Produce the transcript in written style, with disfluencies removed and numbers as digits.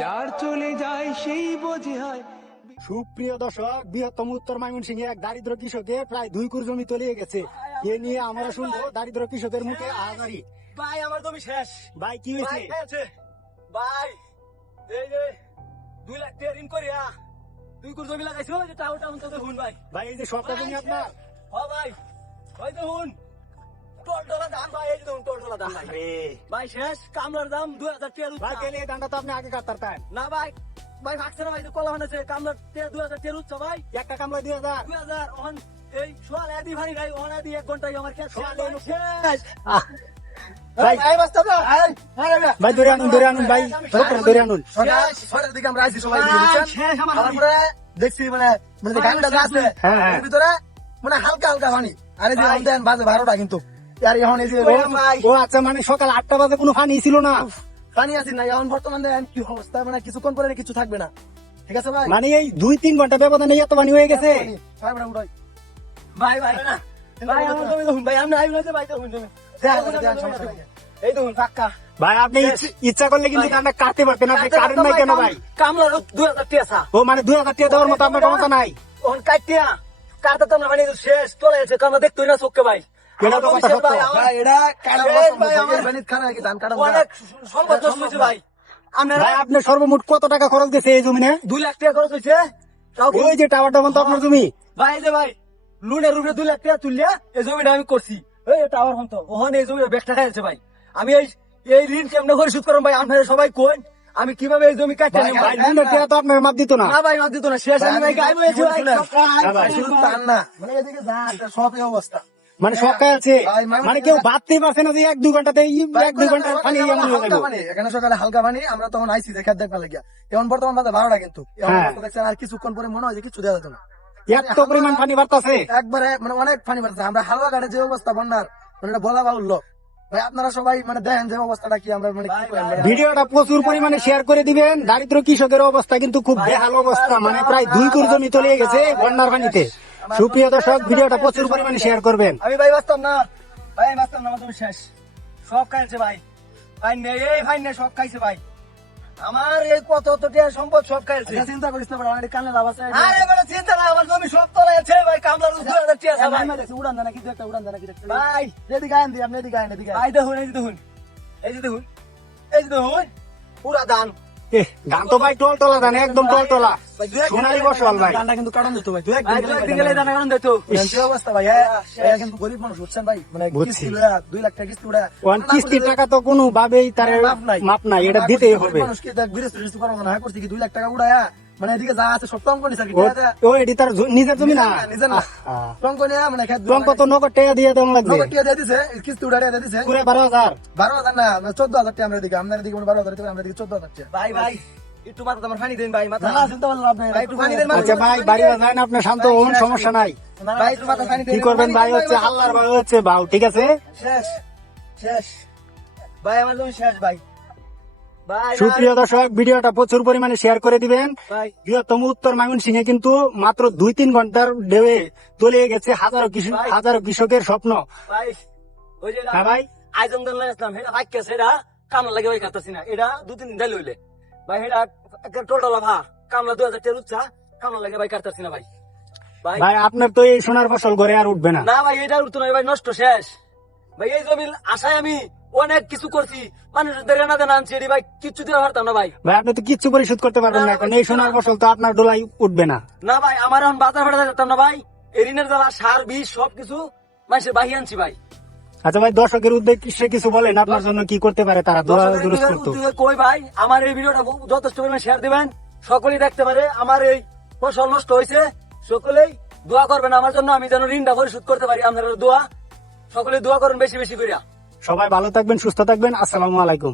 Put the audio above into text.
যার চলে যায় সেই বোঝে হয়। সুপ্রিয় দর্শক, বৃহত্তম উত্তর ময়মনসিংহে এক দারিদ্র কৃষকের প্রায় 2 কুর জমি তলিয়ে গেছে। এ নিয়ে আমরা শুনবো দারিদ্র কৃষকের মুখে আহাজারি। ভাই আমার জমি শেষ। ভাই কি ভাই হয়েছে? হয়েছে ভাই, এই যে 2 লাখ টাকা ঋণ করিয়া 2 কুর জমি লাগাইছো, যে টাউটা তো দেখুন ভাই। ভাই এই যে সবটা জমি আপনার? হ্যাঁ ভাই, ওই দেখুন টলটলা দাম ভাই, এই যে দেখুন টলটলা দাম ভাই। ভাই শেষ, কামলার দাম 2000 টাকা। ভাই গেলে এই দামটা তো আপনি আগে কাটতারতেন। না ভাই, ভাই ভাগছে না ভাই, কলা বানাইছে কামলার 2000 টাকা উঠছে ভাই। একটা কামলায় 2000। 2000 অন এই সোয়াল আদি ভানি ভাই, অন আদি 1 ঘন্টায় আমার খেত সোয়াল শেষ আদি শেষ। ভাই ভাই বাস্তা না ভাই ধরে আনুন ভাই, ধরে আনুন। সরের দিকে আমরা আইছি সবাই দিকে, বুঝছেন? আমার পরে দেখছি মানে মানে গানটা আছে হ্যাঁ, হ্যাঁ। এর ভিতরে মানে হালকা হালকা পানি, আর এই যে দেন বাজে 12টা কিন্তু, আর এখন এই যে ও আচ্ছা, মানে সকাল 8টা বাজে কোনো পানি ছিল না? পানি আছে না এখন বর্তমানে কি অবস্থা, মানে কিছুক্ষণ পরে কিছু থাকবে না, ঠিক আছে ভাই? মানে এই 2-3 ঘন্টা ব্যবধানে এত পানি হয়ে গেছে? ভাই ভাই না ভাই, আমার তুমি দেখুন ভাই, আমি আইব না যে ভাই, দেখুন তুমি এই দেখুন পাক্কা ভাই আপনি ইচ্ছা করলে কিন্তু ধানটা কাটতে পারতেন, আপনি কাটেন নাই কেন ভাই? কামলার 2000 টাকা ও মানে 2000 টাকা দেওয়ার মতো আপনার ক্ষমতা নাই? ওন কাটিয়া কাটা তো মানে শেষ চলে যাচ্ছে, কামলা দেখতোই না চোখকে ভাই। এটা তো কথা সত্য। ভাই এটা কাটা ভাই, আমার বানিত খানা কি ধান কাটা অনেক সম্পদ নষ্ট হয়েছে ভাই। আপনারা ভাই আপনি সর্বমোট কত টাকা খরচ গেছে এই জমিনে? 2 লাখ টাকা খরচ হয়েছে। তাও কি- ওই যে টাওয়ারটা বন্ধ আপনার জমি? ভাই এই যে ভাই লুনের উপরে 2 লাখ টাকা তুললিয়া এই জমিটা আমি করছি, এই টাওয়ার হতো ওখানে এই জমিটা বেশ টাকা আছে ভাই। আমি এই ঋণ কেমনে পরিশোধ করবো ভাই, আপনারা সবাই কোন আমি কিভাবে এই জমি কাটতে নেব ভাই দুটো টাকা তো আপনার মাপ দিত না? না ভাই, মাছ দিত না, শেষ আমি ভাই গাইব হয়েছে ভাই। হ্যাঁ ভাই। শুধু টান না, মানে এদিকে যা সব এই অবস্থা। মানে সব কাজ আছে, ভাই, মানুষ- মানে কেউ ভাবতেই পারছে না যে 1-2 ঘন্টাতে 1-2 ঘন্টার পানি এমন হয়ে হালকা গেল। পানি, এখানে সকালে হালকা পানি, আমরা তখন আইসি যে খেত দেখবার লাগিয়া, এখন বর্তমান বাজে 12টা কিন্তু, এখন হ্যাঁ। বর্তমান দেখছেন আর কিছুক্ষণ পরে মনে হয় যে কিছু দেওয়া যেত না, এত পরিমাণ পানি বাড়তাছে? একবারে মানে অনেক পানি বাড়ছে। আমরা হালুয়া ঘাটে যে অবস্থা বন্যার, মানে এটা বলা বাহুল্য ভাই, আপনারা সবাই মানে দেখেন যে অবস্থাটা কি, আমরা মানে কি করেন মানে। ভিডিওটা প্রচুর পরিমাণে শেয়ার করে দিবেন। দারিদ্র কৃষকের অবস্থা কিন্তু খুব বেহাল অবস্থা, মানে প্রায় 2 কুর জমি তলিয়ে গেছে বন্যার পানিতে। সুপ্রিয় দর্শক, ভিডিওটা প্রচুর পরিমাণে শেয়ার করবেন। আমি ভাই বাঁচতাম না ভাই, আমি বাঁচতাম না, আমার জমি শেষ, সব খাইছে ভাই, ফাইন নেই এই ফাইন নেই, সব খাইছে ভাই, আমার এই কত টাকা সম্পদ সব খাইছে। চিন্তা করিস না অনেক কানে লাভ আছে। আরে বড় চিন্তা না, আমার জমি সব তোলা আছে ভাই, কামলার 2000 টাকা আছে ভাই। উড়ান দেনা কি একটা উড়ান দেনা কি একটা ভাই, এদিকে আইন দি, আপনি এদিকে আইন, এদিকে ভাই দেখুন, এই যে দেখুন, এই যে দেখুন, এই যে দেখুন পুরা দান। গান তো ভাই টলটলা ধান, একদম টলটলা সোনালি ফসল ভাই। দানটা কিন্তু কারণ দিত ভাই, একদিন গেলে দানা কারণ দিত। কি অবস্থা ভাই, কিন্তু গরিব মানুষ বুঝছেন ভাই, মানে বুঝছি। কিস্তি লয়া 2 লাখ টাকা কিস্তি উড়া ওয়ান কিস্তির টাকা তো কোনো ভাবেই তার মাপ নাই, এটা দিতেই হবে। মানুষকে বিরস্ত করার মনে হয় করছে কি 2 লাখ টাকা উড়ায়া, মানে এদিকে যা আছে সব টঙ্ক নিছে আর কি, ও এটি তার নিজের জমি না? নিজের না, টঙ্ক নিয়ে মানে খেত টঙ্ক তো নগদ টাকা দিয়ে দেওয়া লাগবে। নগদ টাকা দিয়ে দিছে, কিস্তি উড়া দিয়ে দিছে পুরো 12,000। 12,000 না, মানে 14,000 টাকা। আমরা দিকে আপনার দিকে 12,000 টাকা, আমরা দিকে 14,000 টাকা। ভাই ভাই একটু মাথা তোমার পানি দেন ভাই, মাথা চিন্তা করলাম আপনি ভাই, একটু পানি দেন। আচ্ছা ভাই, বাড়ি যায় না, আপনার শান্ত হন, সমস্যা নাই। ভাই একটু মাথা পানি দেন। কি করবেন ভাই, হচ্ছে আল্লাহর ভাই, হচ্ছে বাউ, ঠিক আছে? শেষ শেষ ভাই, আমার জমি শেষ ভাই। ভাই সুপ্রিয় দর্শক, ভিডিওটা প্রচুর পরিমাণে শেয়ার করে দিবেন। ভাই বৃহত্তম উত্তর ময়মনসিংহে কিন্তু মাত্র 2-3 ঘন্টার ঢেউয়ে তলিয়ে গেছে হাজারো কৃষকের স্বপ্ন। ভাই ওই যে হ্যাঁ ভাই, আইজম দান লাগাইছিলাম, এটা ভাগ্য সেটা কামলা লাগে ভাই, কাটতাছি না, এটা 2-3 দিন দিলে হইলে ভাই, এটা টোটাল ভা কামলা 2000 টাকা উচ্চা, কামলা লাগে ভাই, কাটতাছি না ভাই। ভাই ভাই আপনার তো এই সোনার ফসল ঘরে আর উঠবে না। না ভাই, এটা উঠতো না ভাই, নষ্ট শেষ ভাই। এই জমির আশায় আমি অনেক কিছু করছি, মানুষের দেনা দেনা আনছি, এটি ভাই কিচ্ছু দিতে পারতাম না ভাই। ভাই আপনি তো কিচ্ছু পরিশোধ করতে পারবেন না, কারণ এই সোনার ফসল তো আপনার ডোলাই উঠবে না। না ভাই, আমার এখন বাজার ফাটা যেতাম না ভাই, এই ঋণের জ্বালা, সার বিষ সবকিছু মানুষের বাহি আনছি ভাই। আচ্ছা ভাই, দর্শকের উদ্দেশ্যে কিছু বলেন, আপনার জন্য কি করতে পারে তারা দুরুস্ত করতো? কই ভাই, আমার এই ভিডিওটা যথেষ্ট পরিমাণে শেয়ার দিবেন, সকলেই দেখতে পারে আমার এই ফসল নষ্ট হয়েছে, সকলেই দোয়া করবেন আমার জন্য, আমি যেন ঋণটা পরিশোধ করতে পারি। আপনারা দোয়া, সকলে দোয়া করুন বেশি বেশি করিয়া। সবাই ভালো থাকবেন, সুস্থ থাকবেন। আসসালামু আলাইকুম।